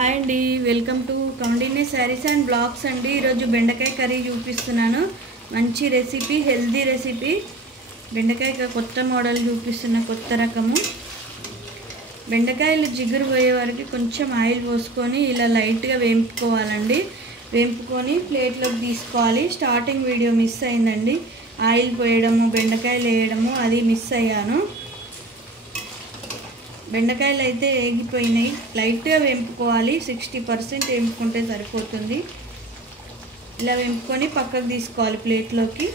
Hi అండి, welcome to Kaundinya sarees and blogs అండి. ఈరోజు బెండకాయ కర్రీ చూపిస్తున్నాను. మంచి రెసిపీ, హెల్దీ రెసిపీ. బెండకాయ కొత్త మోడల్ చూపిస్తున్న, కొత్త రకము. బెండకాయలు జిగురు పోయే వరకు కొంచెం ఆయిల్ పోసుకొని ఇలా లైట్గా వేంపుకోవాలండి. వేంపుకొని ప్లేట్లోకి తీసుకోవాలి. స్టార్టింగ్ వీడియో మిస్ అయిందండి, ఆయిల్ పోయడము, బెండకాయలు వేయడము, అది మిస్ అయ్యాను. బెండకాయలు అయితే వేగిపోయినాయి. లైట్గా వేంపుకోవాలి, 60% వేంపుకుంటే సరిపోతుంది. ఇలా వేంపుకొని పక్కకు తీసుకోవాలి ప్లేట్లోకి.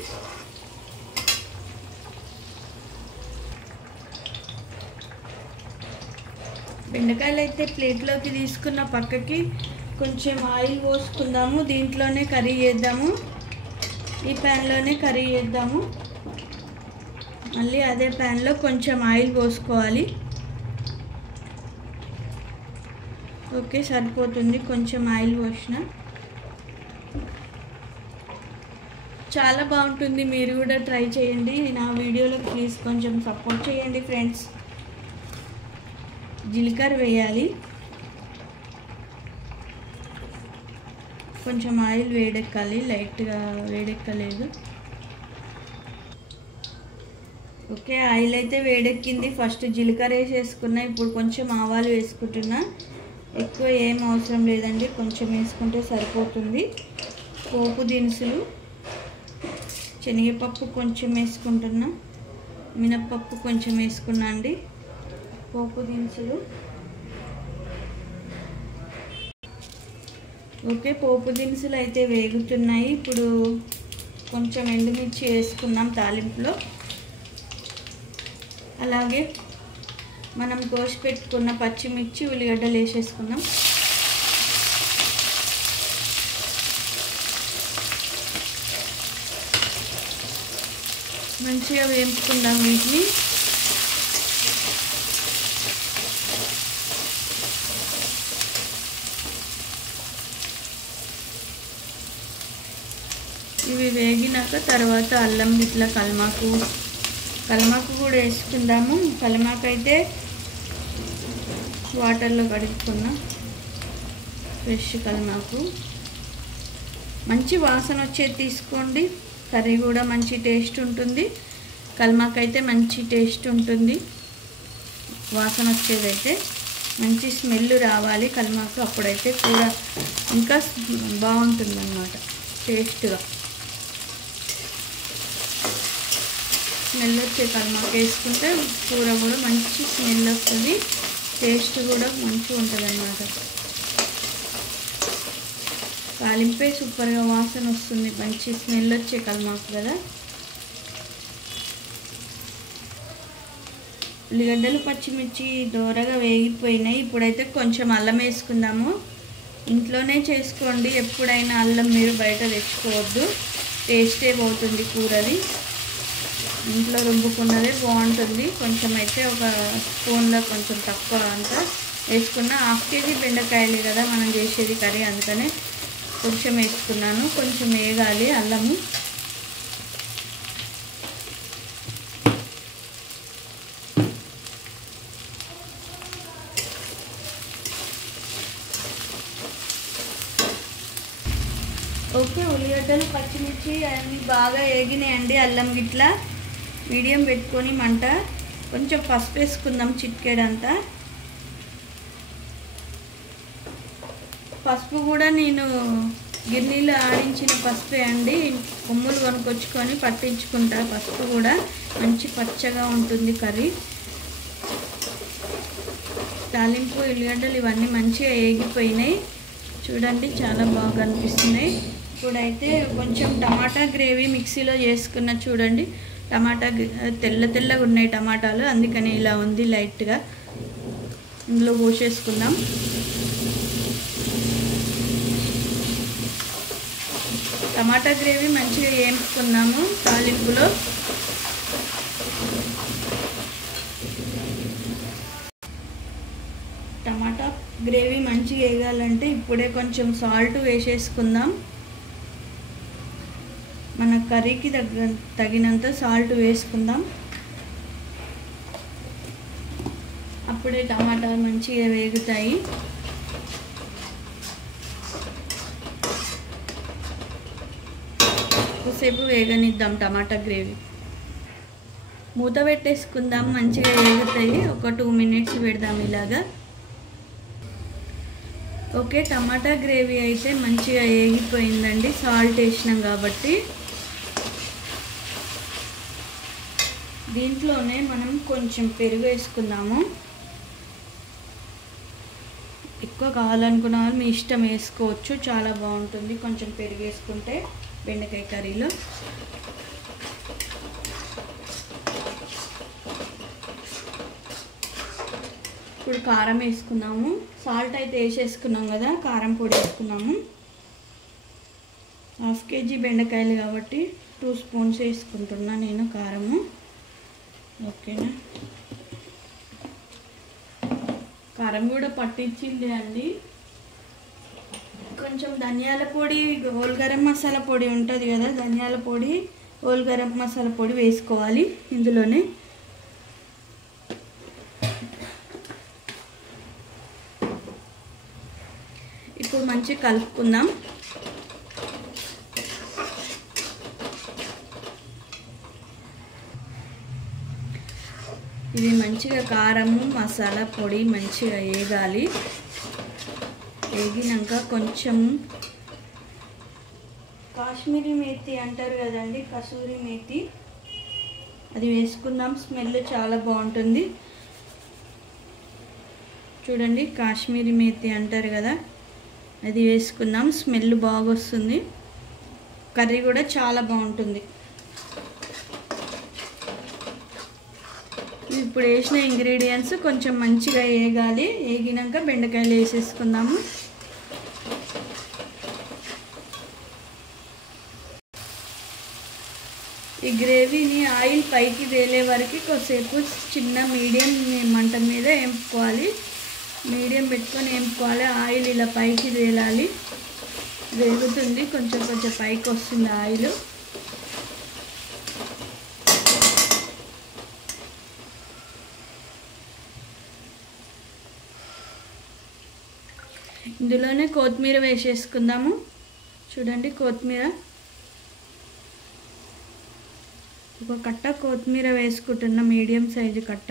బెండకాయలు అయితే ప్లేట్లోకి తీసుకున్న పక్కకి కొంచెం ఆయిల్ పోసుకుందాము. దీంట్లోనే కర్రీ చేద్దాము, ఈ ప్యాన్లోనే కర్రీ చేద్దాము. మళ్ళీ అదే ప్యాన్లో కొంచెం ఆయిల్ పోసుకోవాలి. ఓకే, సరిపోతుంది. కొంచెం ఆయిల్ పోసిన చాలా బాగుంటుంది. మీరు కూడా ట్రై చేయండి. నా వీడియోలో ప్లీజ్ కొంచెం సపోర్ట్ చేయండి ఫ్రెండ్స్. జీలకర్ర వేయాలి. కొంచెం ఆయిల్ వేడెక్కాలి, లైట్గా వేడెక్కలేదు. ఓకే, ఆయిల్ అయితే వేడెక్కింది. ఫస్ట్ జీలకర్ర వేసేసుకున్నా. ఇప్పుడు కొంచెం ఆవాలు వేసుకుంటున్నా. ఎక్కువ ఏం అవసరం లేదండి, కొంచెం వేసుకుంటే సరిపోతుంది. పోపు దినుసులు, శనగపప్పు కొంచెం వేసుకుంటున్నా, మినప్పప్పు కొంచెం వేసుకున్నా అండి. పోపు దినుసులు ఓకే, పోపు దినుసులు అయితే వేగుతున్నాయి. ఇప్పుడు కొంచెం ఎండుమిర్చి వేసుకున్నాం తాలింపులో. అలాగే మనం కోసి పెట్టుకున్న పచ్చిమిర్చి, ఉల్లిగడ్డలు వేసేసుకుందాం. మంచిగా వేపుకుందాం వీటిని. ఇవి వేగినాక తర్వాత అల్లం ఇట్లా కల్మాకు కూడా వేసుకుందాము. కల్మాకు అయితే వాటర్లో కడుక్కున్నా, ఫ్రెష్ కల్మాకు. మంచి వాసన వచ్చేది తీసుకోండి, కర్రీ కూడా మంచి టేస్ట్ ఉంటుంది. కల్మాకు అయితే మంచి టేస్ట్ ఉంటుంది. వాసన వచ్చేదైతే మంచి స్మెల్ రావాలి కల్మాకు, అప్పుడైతే కూర ఇంకా బాగుంటుంది అన్నమాట, టేస్ట్గా. స్మెల్ వచ్చే కల్మాకు వేసుకుంటే కూర కూడా మంచి స్మెల్ వస్తుంది, టేస్ట్ కూడా మంచిగా ఉంటుంది అన్నమాట. తాలింపే సూపర్గా వాసన వస్తుంది, మంచి స్మెల్ వచ్చే కల్మాకు కదా. ఉల్లిగడ్డలు, పచ్చిమిర్చి దోరగా వేగిపోయినాయి. ఇప్పుడైతే కొంచెం అల్లం వేసుకుందాము. ఇంట్లోనే చేసుకోండి ఎప్పుడైనా, అల్లం మీరు బయట తెచ్చుకోవద్దు, టేస్టే పోతుంది కూరది. ఇంట్లో రుబ్బుకున్నదే బాగుంటుంది. కొంచెం అయితే ఒక స్పూన్లో కొంచెం తక్కువ అంతా వేసుకున్న. 1/2 kg బెండకాయలు కదా మనం చేసేది కర్రీ, అందుకనే కొంచెం వేసుకున్నాను. కొంచెం వేగాలి అల్లము. ఓకే, ఉల్లిగడ్డలు, పచ్చిమిర్చి అన్నీ బాగా వేగినాయండి. అల్లం గిట్లా మీడియం పెట్టుకొని మంట. కొంచెం పసుపు వేసుకుందాం, చిటికెడంతా. పసుపు కూడా నేను గిన్నెలో ఆడించిన పసుపే అండి, కొమ్ములు కొనుక్కొచ్చుకొని పట్టించుకుంటా. పసుపు కూడా మంచి పచ్చగా ఉంటుంది కర్రీ. తాలింపు, ఉల్లిగడ్డలు ఇవన్నీ మంచిగా వేగిపోయినాయి చూడండి, చాలా బాగా అనిపిస్తున్నాయి. ఇప్పుడైతే కొంచెం టమాటా గ్రేవీ మిక్సీలో చేసుకున్న చూడండి. టమాటా తెల్లగా ఉన్నాయి టమాటాలు, అందుకని ఇలా ఉంది లైట్గా. ఇందులో పోసేసుకుందాం. టమాటా గ్రేవీ మంచిగా వేపుకున్నాము తాలింపులో. టమాటా గ్రేవీ మంచిగా వేగాలంటే ఇప్పుడే కొంచెం సాల్ట్ వేసేసుకుందాం. మన కర్రీకి తగినంత సాల్ట్ వేసుకుందాం. అప్పుడే టమాటాలు మంచిగా వేగుతాయి. ఎక్కువసేపు వేగనిద్దాం టమాటా గ్రేవీ. మూత పెట్టేసుకుందాం, మంచిగా వేగుతాయి. ఒక 2 మినిట్స్ పెడదాం ఇలాగా. ఓకే, టమాటా గ్రేవీ అయితే మంచిగా వేగిపోయిందండి, సాల్ట్ వేసినాం కాబట్టి. దీంట్లోనే మనం కొంచెం పెరుగు వేసుకుందాము. ఎక్కువ కావాలనుకున్న వాళ్ళు మీ ఇష్టం వేసుకోవచ్చు, చాలా బాగుంటుంది కొంచెం పెరుగు వేసుకుంటే బెండకాయ కర్రీలో. ఇప్పుడు కారం వేసుకున్నాము. సాల్ట్ అయితే వేసేసుకున్నాం కదా, కారం పొడి వేసుకున్నాము. 1/2 kg బెండకాయలు కాబట్టి 2 స్పూన్స్ వేసుకుంటున్నా నేను కారము. ఓకేనా, కారం కూడా పట్టించింది అండి. కొంచెం ధనియాల పొడి, హోల్ గరం మసాలా పొడి ఉంటుంది కదా, ధనియాల పొడి, హోల్ గరం మసాలా పొడి వేసుకోవాలి ఇందులోనే. ఇప్పుడు మంచిగా కలుపుకుందాం. ఇది మంచిగా కారము మసాలా పొడి మంచిగా వేగాలి. వేగినాక కొంచెం కాశ్మీరీ మేతి అంటారు కదండి, కసూరి మేతి, అది వేసుకుందాం. స్మెల్ చాలా బాగుంటుంది. చూడండి, కాశ్మీరీ మేతి అంటారు కదా, అది వేసుకుందాం. స్మెల్ బాగా వస్తుంది, కర్రీ కూడా చాలా బాగుంటుంది. ఇప్పుడు వేసిన ఇంగ్రీడియంట్స్ కొంచెం మంచిగా వేగాలి. వేగినాక బెండకాయలు వేసేసుకుందాము. ఈ గ్రేవీని ఆయిల్ పైకి తేలే వరకు కొద్దిసేపు చిన్న మీడియం మంట మీద వేపుకోవాలి. మీడియం పెట్టుకొని వేపుకోవాలి. ఆయిల్ ఇలా పైకి తేలాలి. వేగుతుంది, కొంచెం కొంచెం పైకి వస్తుంది ఆయిల్. ఇందులోనే కొత్తిమీర వేసేసుకుందాము. చూడండి, కొత్తిమీర ఒక కట్ట కొత్తిమీర వేసుకుంటున్న, మీడియం సైజు కట్ట.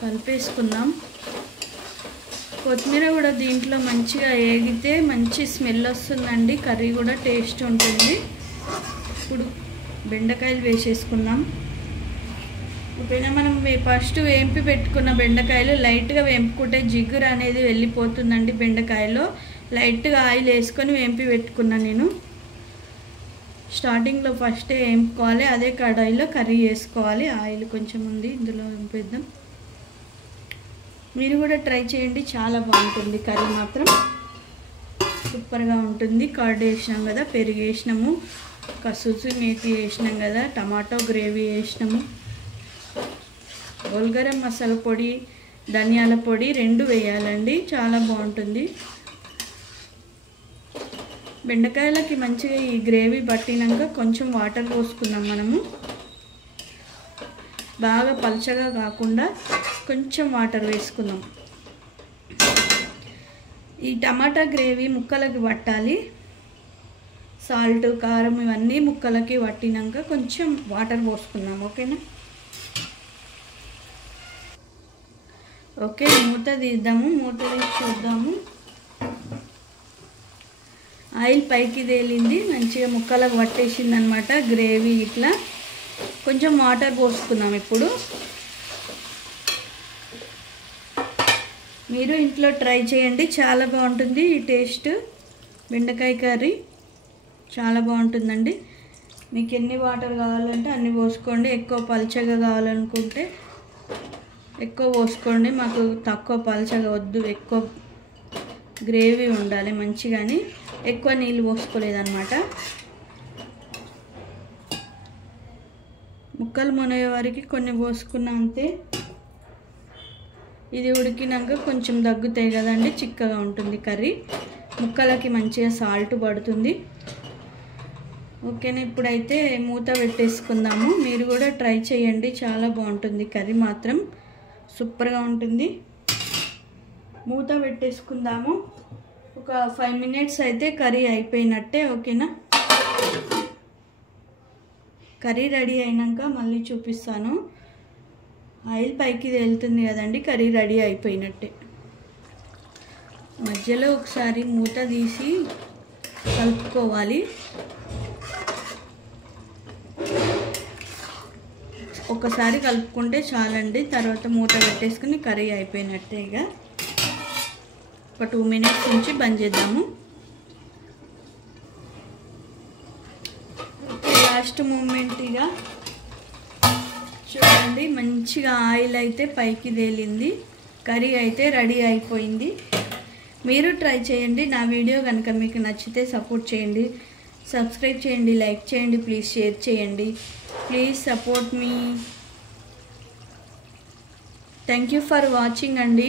కలిపేసుకుందాం. కొత్తిమీర కూడా దీంట్లో మంచిగా వేగితే మంచి స్మెల్ వస్తుందండి, కర్రీ కూడా టేస్ట్ ఉంటుంది. ఇప్పుడు బెండకాయలు వేసేసుకుందాం. ఓకేనా, మనం ఫస్ట్ వేంపి పెట్టుకున్న బెండకాయలు లైట్గా వేంపుకుంటే జిగురు అనేది వెళ్ళిపోతుందండి. బెండకాయలో లైట్గా ఆయిల్ వేసుకొని వేంపి పెట్టుకున్నా నేను. స్టార్టింగ్లో ఫస్ట్ వేంపుకోవాలి, అదే కడాయిలో కర్రీ వేసుకోవాలి. ఆయిల్ కొంచెం ఉంది, ఇందులో వేంపేద్దాం. మీరు కూడా ట్రై చేయండి, చాలా బాగుంటుంది కర్రీ, మాత్రం సూపర్గా ఉంటుంది. కర్డ్ వేసినాం కదా, పెరుగు వేసినాము, కసూరి మేతి వేసినాం కదా, టమాటో గ్రేవీ వేసినాము, హోల్ గరం మసాలా పొడి, ధనియాల పొడి 2 వేయాలండి, చాలా బాగుంటుంది. బెండకాయలకి మంచిగా ఈ గ్రేవీ పట్టినాక కొంచెం వాటర్ పోసుకుందాం మనము. బాగా పల్చగా కాకుండా కొంచెం వాటర్ వేసుకుందాం. ఈ టమాటా గ్రేవీ ముక్కలకి పట్టాలి. సాల్ట్, కారం ఇవన్నీ ముక్కలకి పట్టినాక కొంచెం వాటర్ పోసుకుందాం. ఓకేనా, ఓకే, మూత తీద్దాము. మూత తీసి చూద్దాము. ఆయిల్ పైకి తేలింది, మంచిగా ముక్కలకు పట్టేసింది అనమాట గ్రేవీ. ఇట్లా కొంచెం వాటర్ పోసుకుందాం. ఇప్పుడు మీరు ఇంట్లో ట్రై చేయండి, చాలా బాగుంటుంది ఈ టేస్ట్. బెండకాయ కర్రీ చాలా బాగుంటుందండి. మీకు ఎన్ని వాటర్ కావాలంటే అన్ని పోసుకోండి. ఎక్కువ పల్చగా కావాలనుకుంటే ఎక్కువ పోసుకోండి. మాకు తక్కువ పల్చగా వద్దు, ఎక్కువ గ్రేవీ ఉండాలి మంచిగాని. ఎక్కువ నీళ్ళు పోసుకోలేదన్నమాట. ముక్కలు మునగే వరకు కొన్ని పోసుకున్నా అంతే. ఇది ఉడికినాక కొంచెం దగ్గుతాయి కదండి, చిక్కగా ఉంటుంది కర్రీ. ముక్కలకి మంచిగా సాల్ట్ పడుతుంది. ఓకేనా, ఇప్పుడైతే మూత పెట్టేసుకుందాము. మీరు కూడా ట్రై చేయండి, చాలా బాగుంటుంది కర్రీ, మాత్రం సూపర్గా ఉంటుంది. మూత పెట్టేసుకుందాము. ఒక 5 మినిట్స్ అయితే కర్రీ అయిపోయినట్టే. ఓకేనా, కర్రీ రెడీ అయినాక మళ్ళీ చూపిస్తాను. ఆయిల్ పైకి తేలుతుంది కదండి, కర్రీ రెడీ అయిపోయినట్టే. మధ్యలో ఒకసారి మూత తీసి కలుపుకోవాలి. ఒకసారి కలుపుకుంటే చాలండి, తర్వాత మూత పెట్టేసుకుని కర్రీ అయిపోయినట్టే. ఇక ఒక 2 మినిట్స్ నుంచి బంద్ చేద్దాము. లాస్ట్ మూమెంట్ ఇక చూడండి, మంచిగా ఆయిల్ అయితే పైకి తేలింది, కర్రీ అయితే రెడీ అయిపోయింది. మీరు ట్రై చేయండి. నా వీడియో కనుక మీకు నచ్చితే సపోర్ట్ చేయండి, సబ్స్క్రైబ్ చేయండి, లైక్ చేయండి, ప్లీజ్ షేర్ చేయండి. Please support me. Thank you for watching అండి.